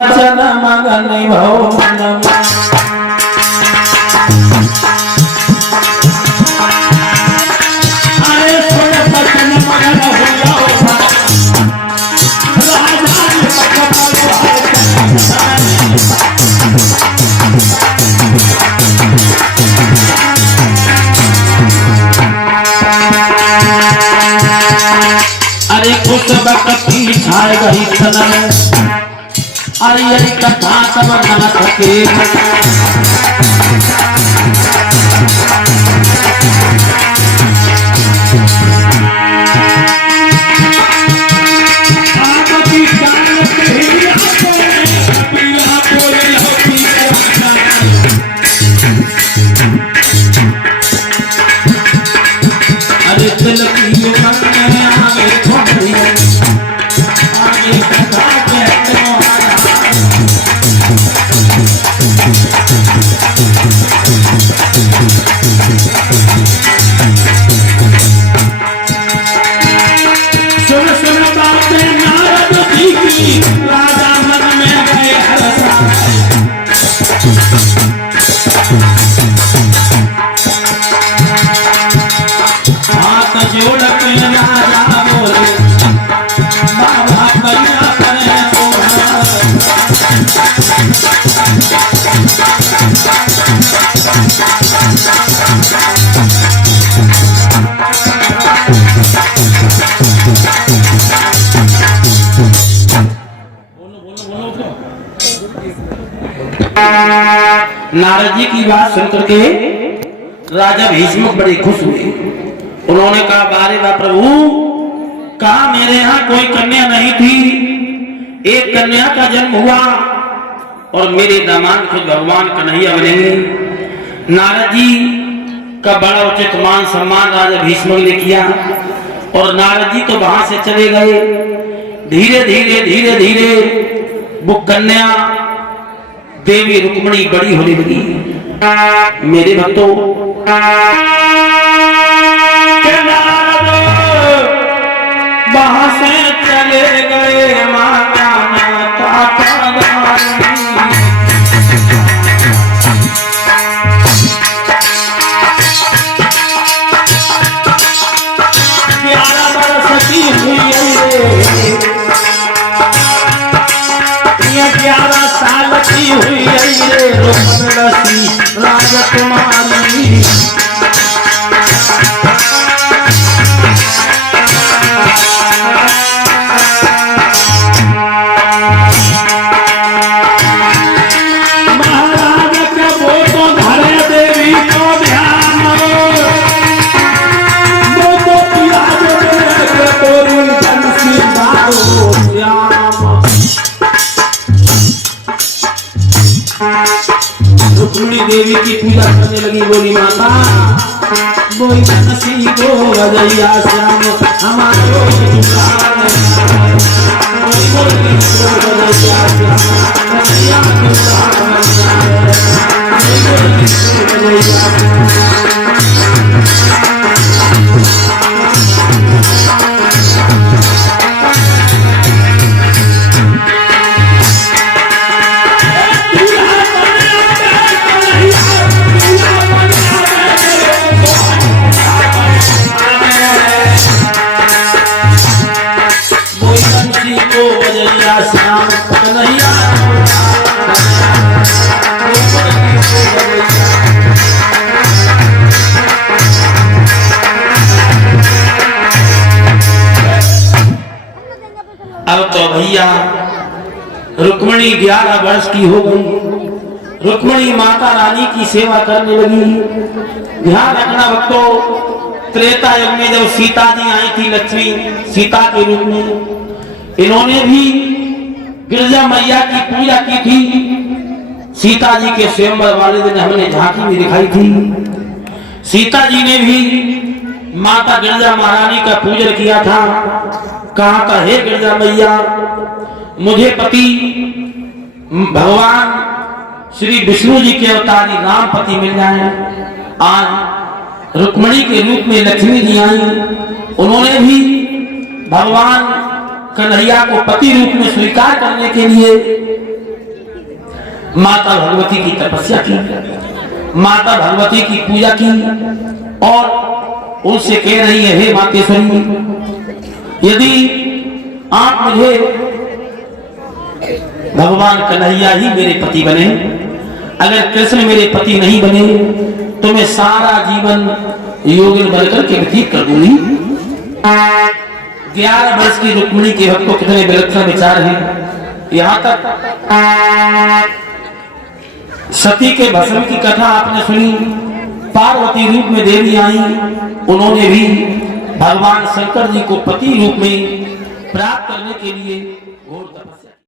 वचन मगन भवन अरे सुन वचन मगन अरे कुछ वक्त छाए गई थन अरे अरे कथा सब ना थके अरे दिल की मन में आगे थोड़ी आगे कथा कहते सुन सुन बातें नारद जी की राजा मन में गए हाथ जोड़ के राजा बोले बाबा कन्या करें नारद जी की बात सुनकर के राजा भीष्म बड़े खुश हुए। उन्होंने कहा बारे बा प्रभु, कहा मेरे यहाँ कोई कन्या नहीं थी, एक कन्या का जन्म हुआ और मेरे दामाद खुद भगवान कन्हैया बनेंगे। नारद जी का बड़ा उचित मान सम्मान राजा भीष्म ने किया और नारद जी तो वहां से चले गए। धीरे धीरे धीरे धीरे वो कन्या देवी रुक्मिणी बड़ी होने लगी। मेरे भक्तों वहां से चले गए माता साल की हुई रे रुक्मिणी राजकुमारी। महाराज का वो तो धरे देवी को ध्यान वो तो पियाज के तोरी बंसी मारो रुक्मिणी देवी की पूजा करने लगी। बोली माता बोई नसी को गजैया श्याम हमारो श्याम कन्हैया अब तो भैया रुक्मिणी 11 वर्ष की हो गई। रुक्मिणी माता रानी की सेवा करने लगी। ध्यान रखना भक्तों, त्रेता युग में जब सीता जी आई थी, लक्ष्मी सीता के रूप में, इन्होंने भी गिरजा मैया की पूजा की थी। सीता जी के स्वयंवर वाले दिन हमने झांकी में दिखाई थी। सीता जी ने भी माता गिरजा महारानी का पूजन किया था। कहा था हे गिरजा मैया, मुझे पति भगवान श्री विष्णु जी के अवतारी राम पति मिल जाए। आज रुक्मिणी के रूप में लक्ष्मी जी आई, उन्होंने भी भगवान कन्हैया को पति रूप में स्वीकार करने के लिए माता भगवती की तपस्या की, माता भगवती की पूजा की और उनसे कह रही है, हे मातेश्वरी, यदि आप मुझे भगवान कन्हैया ही मेरे पति बने, अगर कृष्ण मेरे पति नहीं बने तो मैं सारा जीवन योगिन बनकर के व्यतीत कर दूंगी। 11 वर्ष की रुक्मिणी के भक्त को कितने विलक्षण विचार हैं। यहाँ तक सती के भस्म की कथा आपने सुनी, पार्वती रूप में देवी आई, उन्होंने भी भगवान शंकर जी को पति रूप में प्राप्त करने के लिए घोर तपस्या